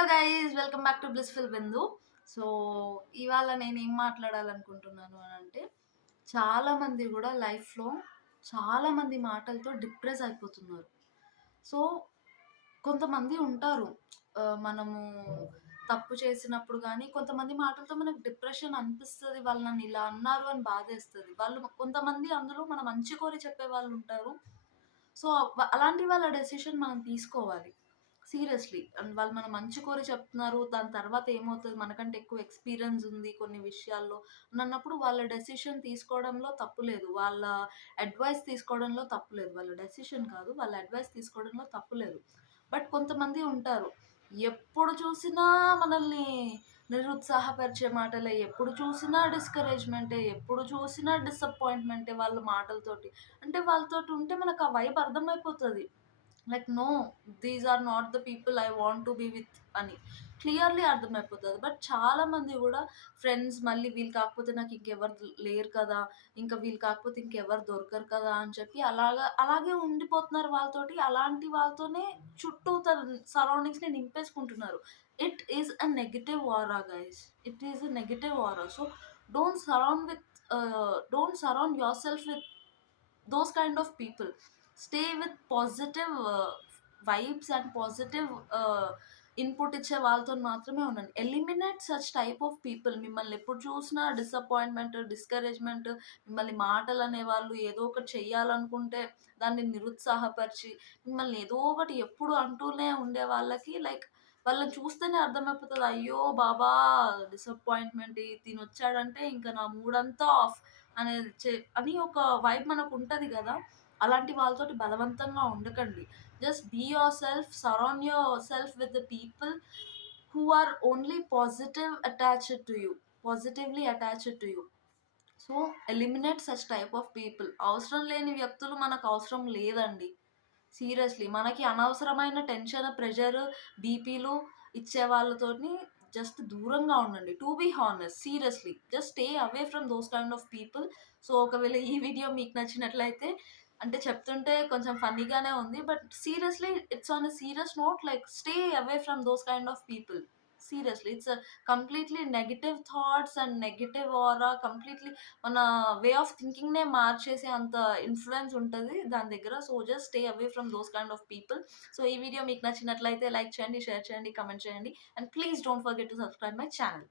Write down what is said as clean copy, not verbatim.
Hello guys welcome back to blissful Bindu. So ఇవాళ నేను ఏం మాట్లాడాలనుకుంటున్నాను అని అంటే, చాలామంది కూడా లైఫ్లో చాలామంది మాటలతో డిప్రెస్ అయిపోతున్నారు. సో కొంతమంది ఉంటారు, మనము తప్పు చేసినప్పుడు కానీ కొంతమంది మాటలతో మనకు డిప్రెషన్ అనిపిస్తుంది, వాళ్ళు నన్ను ఇలా అన్నారు అని బాధేస్తుంది. వాళ్ళు కొంతమంది అందులో మన మంచి కోరి చెప్పే వాళ్ళు ఉంటారు. సో అలాంటి వాళ్ళ డెసిషన్ మనం తీసుకోవాలి సీరియస్‌లీ. అండ్ వాళ్ళు మన మంచి కోరి చెప్తున్నారు. దాని తర్వాత ఏమవుతది, మనకంటే ఎక్కువ ఎక్స్‌పీరియన్స్ ఉంది కొన్ని విషయాల్లో అన్నప్పుడు వాళ్ళ డెసిషన్ తీసుకోవడంలో తప్పు లేదు. వాళ్ళ అడ్వైస్ తీసుకోవడంలో తప్పు లేదు. వాళ్ళ డెసిషన్ కాదు, వాళ్ళ అడ్వైస్ తీసుకోవడంలో తప్పు లేదు. బట్ కొంతమంది ఉంటారు, ఎప్పుడు చూసినా మనల్ని నిరుత్సాహపరిచే మాటలే, ఎప్పుడు చూసినా డిస్కరేజ్‌మెంటే, ఎప్పుడు చూసినా డిసప్పాయింట్‌మెంటే వాళ్ళ మాటలతోటి. అంటే వాళ్ళతోటి ఉంటే మనకు ఆ వైబ్ అర్థమైపోతది. Like no, these are not the people I want to be with అని క్లియర్లీ అర్థమైపోతుంది. బట్ చాలా మంది కూడా ఫ్రెండ్స్ మళ్ళీ వీళ్ళు కాకపోతే నాకు ఇంకెవరు లేరు కదా, ఇంకా వీళ్ళు కాకపోతే ఇంకెవరు దొరకరు కదా అని చెప్పి అలాగే ఉండిపోతున్నారు వాళ్ళతోటి. అలాంటి వాళ్ళతోనే చుట్టూ సరౌండింగ్స్ని నింపేసుకుంటున్నారు. It is a negative aura guys, it is a negative aura. So don't surround with don't surround yourself with those kind of people. Stay with positive vibes and positive input ఇచ్చే వాళ్ళతో మాత్రమే ఉండండి. Eliminate such type of people. మిమ్మల్ని ఎప్పుడు చూసినా disappointment, discouragement, మిమ్మల్ని మాటలు అనేవాళ్ళు, ఏదో ఒకటి చెయ్యాలనుకుంటే దాన్ని నిరుత్సాహపరిచి మిమ్మల్ని ఏదో ఒకటి ఎప్పుడు అంటూనే ఉండే వాళ్ళకి, లైక్ వాళ్ళని చూస్తేనే అర్థమైపోతుంది, అయ్యో బాబా డిసప్పాయింట్మెంట్, తినొచ్చాడంటే ఇంకా నా మూడంతా ఆఫ్ అనేది అని ఒక వైబ్ మనకుంటది గదా! అలాంటి వాళ్ళతోటి బలవంతంగా ఉండకండి. Just be yourself, surround yourself with the people who are only positively attached to you. So, eliminate such type of people. అవసరం లేని వ్యక్తులు మనకు అవసరం లేదండి. సీరియస్‌లీ. మనకి అనవసరమైన టెన్షన్, ప్రెషర్, బీపీలు ఇచ్చే వాళ్ళతోని జస్ట్ దూరంగా ఉండండి. To be honest seriously. Just stay away from those kind of people. So, ఒకవేళ ఈ వీడియో మీకు నచ్చినట్లయితే, అంటే చెప్తుంటే కొంచెం ఫన్నీగానే ఉంది. But seriously it's on a serious note, like stay away from those kind of people. Seriously. It's completely negative thoughts and negative aura, completely మన way of థింకింగ్‌నే మార్చేసే అంత ఇన్‌ఫ్లూయెన్స్ ఉంటది దాని దగ్గర. So, just stay away from those kind of people. So, ఈ video మీకు నచ్చినట్లయితే like చేయండి, షేర్ చేయండి, కామెంట్ చేయండి. And please don't forget to subscribe my channel.